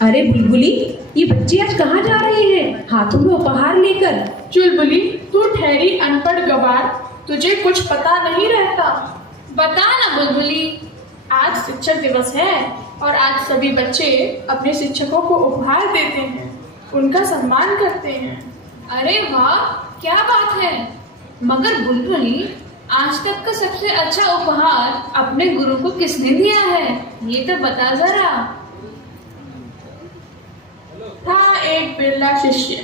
अरे बुलबुली, ये बच्ची आज कहाँ जा रही है हाथों में उपहार लेकर? चुलबुली, तू ठहरी अनपढ़ गवार, तुझे कुछ पता नहीं रहता। बता ना बुलबुली। आज शिक्षक दिवस है और आज सभी बच्चे अपने शिक्षकों को उपहार देते हैं, उनका सम्मान करते हैं। अरे वाह, क्या बात है। मगर बुलबुली, आज तक का सबसे अच्छा उपहार अपने गुरु को किसने दिया है, ये तो बता जरा। था एक बिरला शिष्य,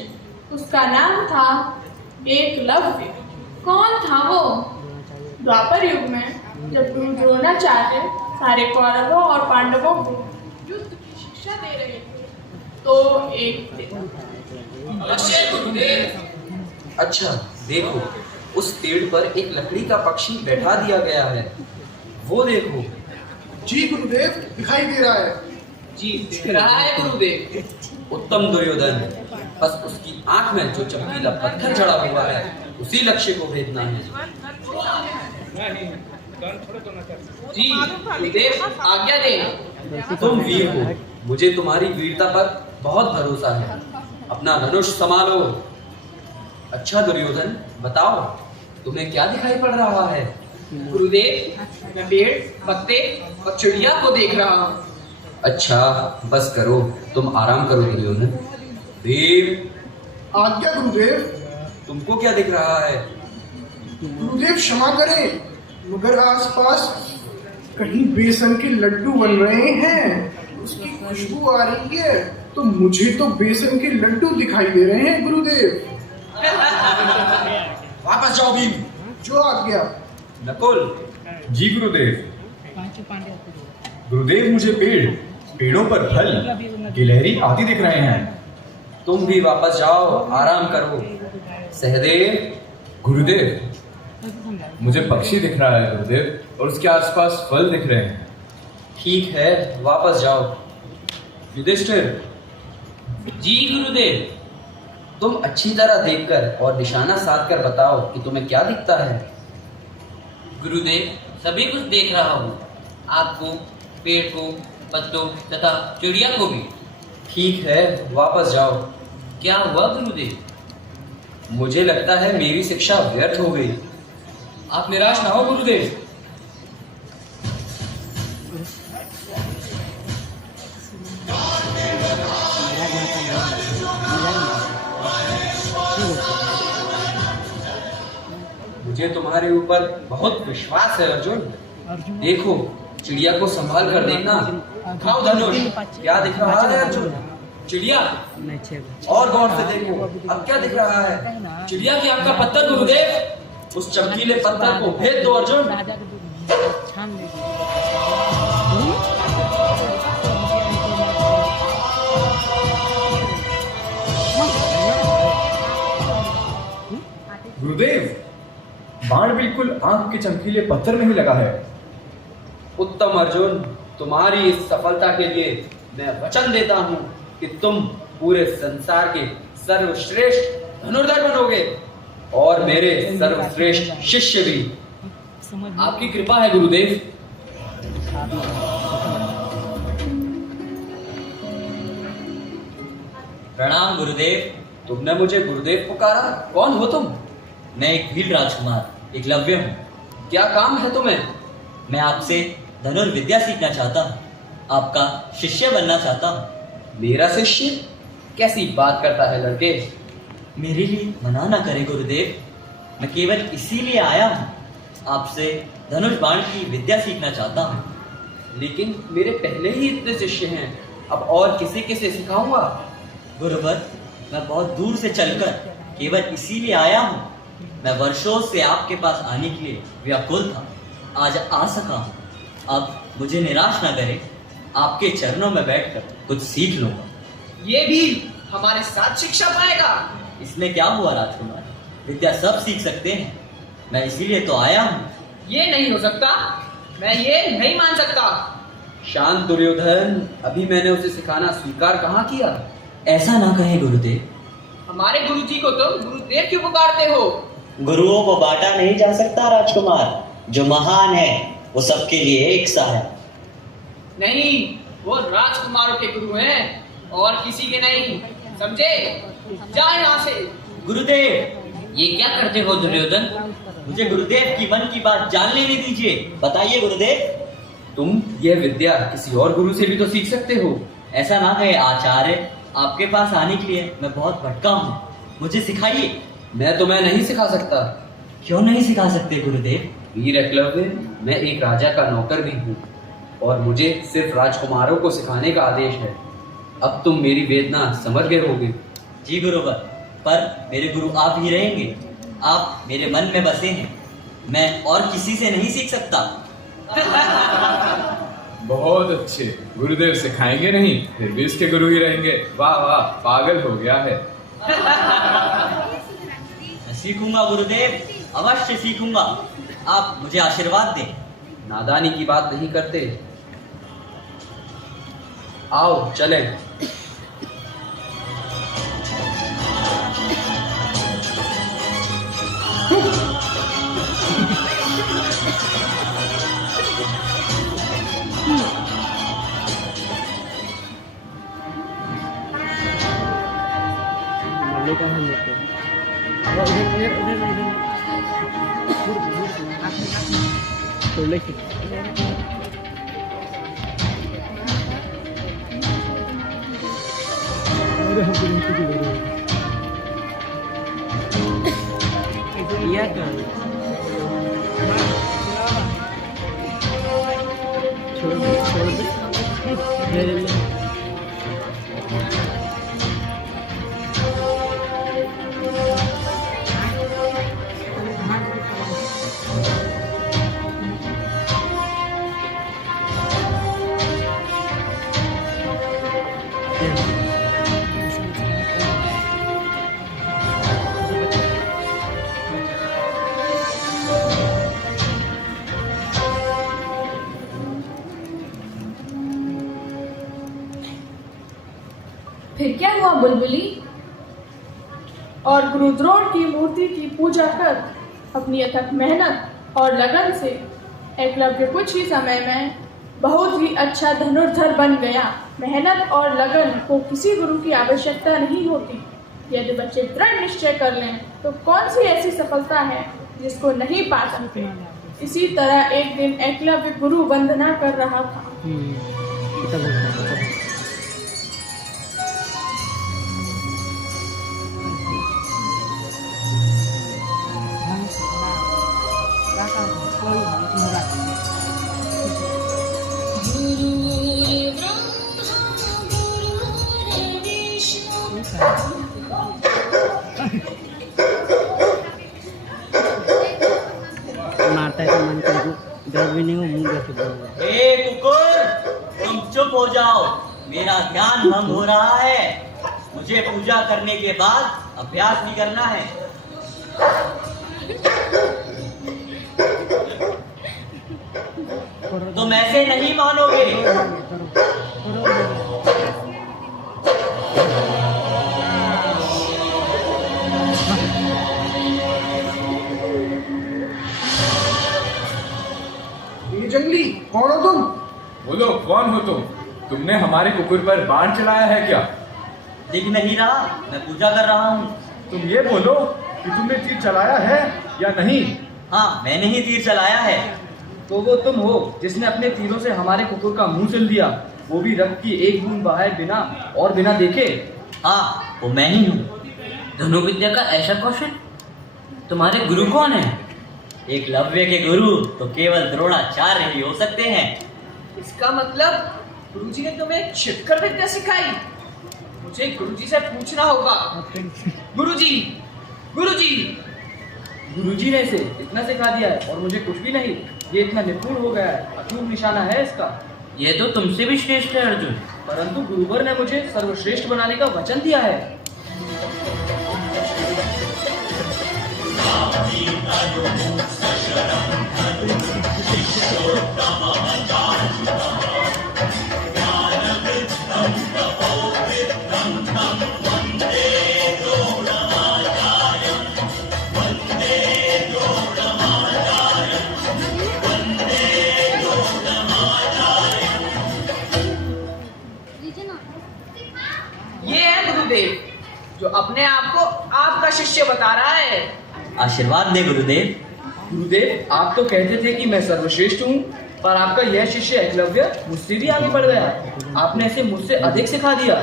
उसका नाम था एकलव्य। कौन था वो? द्वापर युग में जब द्रोणाचार्य सारे कौरवों और पांडवों को युद्ध की शिक्षा दे रहे थे, तो एक अच्छा देखो, उस पेड़ पर एक लकड़ी का पक्षी बैठा दिया गया है, वो देखो। जी गुरुदेव, दिखाई दे रहा है। जी दिख रहा है गुरुदेव। उत्तम दुर्योधन, बस उसकी आंख में जो चमकीला पत्थर चढ़ा हुआ है उसी लक्ष्य को भेजना है। जी गुरुदेव, आज्ञा दें। तुम वीर हो, मुझे तुम्हारी वीरता पर बहुत भरोसा है। अपना धनुष संभालो। अच्छा दुर्योधन, बताओ तुम्हें क्या दिखाई पड़ रहा है? गुरुदेव, मैं पेड़, पत्ते और चिड़िया को देख रहा हूँ। अच्छा बस करो, तुम आराम करो दुर्योधन। देव, आज्ञा गुरुदेव। तुमको क्या दिख रहा है? गुरुदेव क्षमा करें, मगर आसपास कहीं बेसन के लड्डू बन रहे हैं, उसकी खुशबू आ रही है, तो मुझे तो बेसन के लड्डू दिखाई दे रहे हैं गुरुदेव। वापस जाओ भीम। जो आज्ञा। नकुल। जी गुरुदेव। गुरुदेव, मुझे पेड़ों पर फल, गिलहरी आदि दिख रहे हैं। तुम भी वापस जाओ, आराम करो। सहदेव। गुरुदेव, मुझे पक्षी दिख रहा है गुरुदेव, और उसके आसपास फल दिख रहे हैं। ठीक है, वापस जाओ। युधिष्ठिर। जी गुरुदेव। तुम अच्छी तरह देखकर और निशाना साध कर बताओ कि तुम्हें क्या दिखता है। गुरुदेव, सभी कुछ देख रहा हूँ, आपको, पेड़ को, पत्तों तथा चिड़िया को भी। ठीक है, वापस जाओ। क्या हुआ गुरुदेव? मुझे लगता है मेरी शिक्षा व्यर्थ हो गई। आप निराश ना हो गुरुदेव। मुझे तुम्हारे ऊपर बहुत विश्वास है अर्जुन। देखो, चिड़िया को संभाल कर देखना। खाओ धनुष। क्या दिख रहा है अर्जुन? चिड़िया। और गौर से देखो, अब क्या दिख रहा है? चिड़िया की आंख का पत्थर गुरुदेव। उस चमकीले पत्थर को भेद दो अर्जुन। गुरुदेव, बाण बिल्कुल आंख के चमकीले पत्थर में ही लगा है। उत्तम अर्जुन, तुम्हारी इस सफलता के लिए मैं वचन देता हूँ कि तुम पूरे संसार के सर्वश्रेष्ठ धनुर्धर बनोगे और मेरे सर्वश्रेष्ठ शिष्य भी। आपकी कृपा है गुरुदेव। प्रणाम गुरुदेव। तुमने मुझे गुरुदेव पुकारा? कौन हो तुम? मैं एक वीर राजकुमार एकलव्य हूँ। क्या काम है तुम्हें? मैं आपसे धनुर्विद्या सीखना चाहता हूँ, आपका शिष्य बनना चाहता हूँ। मेरा शिष्य? कैसी बात करता है लड़के। मेरे लिए मना ना करें गुरुदेव, मैं केवल इसीलिए आया हूँ, आपसे धनुष बाण की विद्या सीखना चाहता हूँ। लेकिन मेरे पहले ही इतने शिष्य हैं, अब और किसे किसे सिखाऊंगा? गुरुवर, मैं बहुत दूर से चलकर केवल इसीलिए आया हूँ। मैं वर्षों से आपके पास आने के लिए व्याकुल था, आज आ सका हूँ। अब मुझे निराश ना करें, आपके चरणों में बैठकर कुछ सीख लूंगा। ये भी हमारे साथ शिक्षा पाएगा। इसमें क्या हुआ राजकुमार, विद्या सब सीख सकते हैं, मैं इसीलिए तो आया हूँ। ये नहीं हो सकता, मैं ये नहीं मान सकता। शांत दुर्योधन, अभी मैंने उसे सिखाना स्वीकार कहाँ किया। ऐसा ना कहे गुरुदेव। हमारे गुरुजी को तुम गुरुदेव क्यों पुकारते हो? गुरुओं को बांटा नहीं जा सकता राजकुमार, जो महान है वो सबके लिए एक सा है। नहीं, वो राजकुमारों के गुरु हैं, और किसी के नहीं, समझे? जा यहाँ से। गुरुदेव, ये क्या करते हो दुर्योधन? मुझे गुरुदेव की मन की बात जान लेने दीजिए। बताइए गुरुदेव। तुम यह विद्या किसी और गुरु से भी तो सीख सकते हो। ऐसा ना कहे आचार्य, आपके पास आने के लिए मैं बहुत भटका हूँ, मुझे सिखाइए। मैं तुम्हें नहीं सिखा सकता। क्यों नहीं सिखा सकते गुरुदेव? वीर एकलव्य, मैं एक राजा का नौकर भी हूँ और मुझे सिर्फ राजकुमारों को सिखाने का आदेश है। अब तुम मेरी वेदना समझ गए होगे। जी गुरुवर, पर मेरे गुरु आप ही रहेंगे। आप मेरे मन में बसे हैं, मैं और किसी से नहीं सीख सकता। बहुत अच्छे। गुरुदेव सिखाएंगे नहीं, फिर भी इसके गुरु ही रहेंगे। वाह वाह, पागल हो गया है। मैं सीखूंगा गुरुदेव, अवश्य सीखूंगा। आप मुझे आशीर्वाद दें। नादानी की बात नहीं करते। आओ चलें। फिर क्या हुआ बुलबुली? और गुरु द्रोण की मूर्ति की पूजा कर अपनी अथक मेहनत और लगन से एकलव्य कुछ ही समय में बहुत ही अच्छा धनुर्धर बन गया। मेहनत और लगन को किसी गुरु की आवश्यकता नहीं होती। यदि बच्चे दृढ़ निश्चय कर लें तो कौन सी ऐसी सफलता है जिसको नहीं पा सकते। इसी तरह एक दिन एकलव्य गुरु वंदना कर रहा था। मारता है तो मन को डर भी नहीं हो, मुंह देख के बोल रहा है। ए कुकुर, तुम चुप हो जाओ, मेरा ध्यान भंग हो रहा है। मुझे पूजा करने के बाद अभ्यास भी करना है। तुम ऐसे नहीं मानोगे। ये जंगली कौन हो तुम? बोलो, कौन हो तुम? तुमने हमारे कुकुर पर बाण चलाया है क्या? दिख नहीं रहा, मैं पूजा कर रहा हूँ। तुम ये बोलो कि तुमने तीर चलाया है या नहीं। हाँ, मैंने ही तीर चलाया है। तो वो तुम हो जिसने अपने तीरों से हमारे कुकुर का मुंह सिल दिया, वो भी रक्त की एक बूंद बहाए बिना और बिना देखे। हाँ, वो मैं ही हूँ। धनुर्विद्या का ऐसा कौशल? तुम्हारे गुरु कौन है? एकलव्य के गुरु तो केवल द्रोणाचार्य ही हो सकते हैं। इसका मतलब गुरुजी ने तुम्हें छिपकर विद्या सिखाई। मुझे गुरुजी से पूछना होगा। गुरुजी, गुरुजी। गुरुजी ने इसे इतना सिखा दिया है और मुझे कुछ भी नहीं। ये इतना निपुण हो गया है, अचूक निशाना है इसका। यह तो तुमसे भी श्रेष्ठ है अर्जुन। परंतु गुरुवर ने मुझे सर्वश्रेष्ठ बनाने का वचन दिया है। ये है गुरुदेव, जो अपने आप को आपका शिष्य बता रहा है। आशीर्वाद दे गुरुदेव। गुरुदेव, आप तो कहते थे कि मैं सर्वश्रेष्ठ हूँ, पर आपका यह शिष्य एकलव्य मुझसे भी आगे बढ़ गया। आपने इसे मुझसे अधिक सिखा दिया।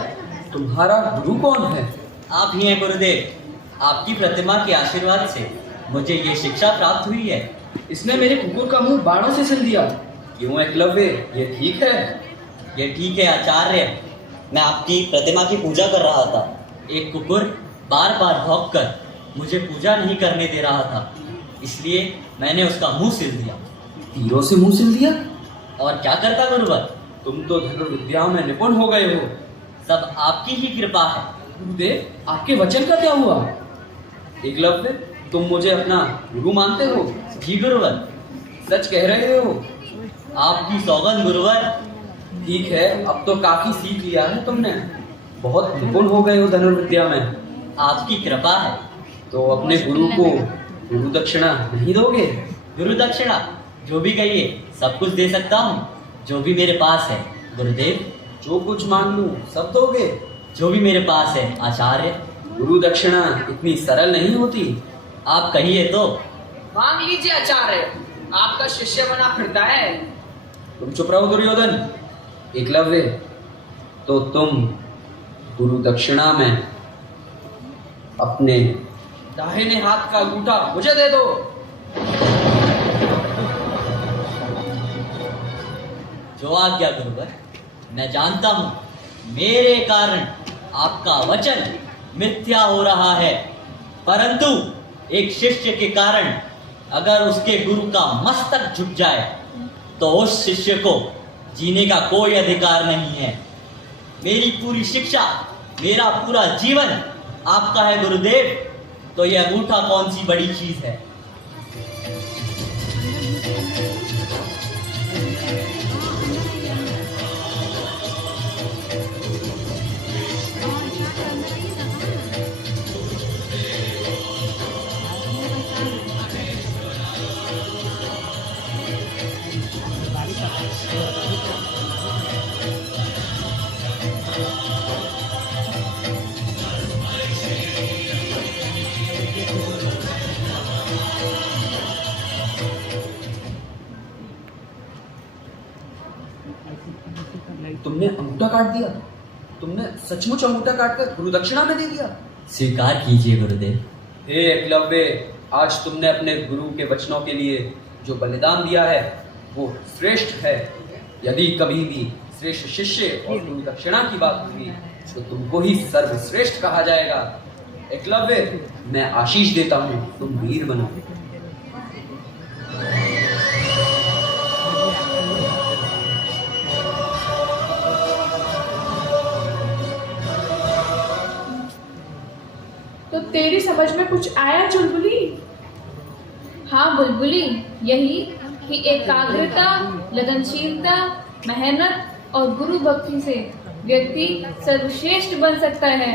तुम्हारा गुरु कौन है? आप ही हैं गुरुदेव। आपकी प्रतिमा के आशीर्वाद से मुझे ये शिक्षा प्राप्त हुई है। इसने मेरे कुकुर का मुंह बाणों से सिल दिया। क्यों एकलव्य, ये ठीक है? ये ठीक है आचार्य। मैं आपकी प्रतिमा की पूजा कर रहा था। एक कुकुर बार बार भौंककर मुझे पूजा नहीं करने दे रहा था, इसलिए मैंने उसका मुंह सिल दिया। तीरों से मुंह सिल दिया? और क्या करता गुरुवर? तुम तो धनुर्विद्या में निपुण हो गए हो। सब आपकी ही कृपा है। गुरुदेव, आपके वचन का क्या हुआ? एकलव्य, तुम मुझे अपना गुरु मानते हो? जी गुरुवर। सच कह रहे हो? आपकी सौगंध गुरुवर। ठीक है, अब तो काफी सीख लिया है तुमने। बहुत निपुण हो गए हो धनुर्विद्या में। आपकी कृपा है। तो अपने गुरु को गुरु दक्षिणा नहीं दोगे? गुरु दक्षिणा जो भी कहिए सब कुछ दे सकता हूँ, जो भी मेरे पास है गुरुदेव। जो कुछ मांग लूं सब दोगे? जो भी मेरे पास है आचार्य। गुरु दक्षिणा इतनी सरल नहीं होती। आप कहिए तो। मांग लीजिए आचार्य, आपका शिष्य बना फिरता है। तुम चुप रहो दुर्योधन। एकलव्य, तो तुम गुरु दक्षिणा में अपने दाहिने हाथ का अंगूठा मुझे दे दो। जो आज्ञा गुरुवर। मैं जानता हूँ मेरे कारण आपका वचन मिथ्या हो रहा है, परंतु एक शिष्य के कारण अगर उसके गुरु का मस्तक झुक जाए तो उस शिष्य को जीने का कोई अधिकार नहीं है। मेरी पूरी शिक्षा, मेरा पूरा जीवन आपका है गुरुदेव, तो यह अंगूठा कौन सी बड़ी चीज है। तुमने अंगूठा काट दिया? तुमने सचमुच अंगूठा काटकर गुरु दक्षिणा में दे दिया? स्वीकार कीजिए गुरुदेव। हे एकलव्य, आज तुमने अपने गुरु के वचनों के लिए जो बलिदान दिया है वो श्रेष्ठ है। यदि कभी भी श्रेष्ठ शिष्य और गुरु दक्षिणा की बात हुई तो तुमको ही सर्वश्रेष्ठ कहा जाएगा। एकलव्य, मैं आशीष देता हूँ, तुम वीर बनो। तो तेरी समझ में कुछ आया चुलबुली? हाँ बुलबुली, यही कि एकाग्रता, लगनशीलता, मेहनत और गुरु भक्ति से व्यक्ति सर्वश्रेष्ठ बन सकता है।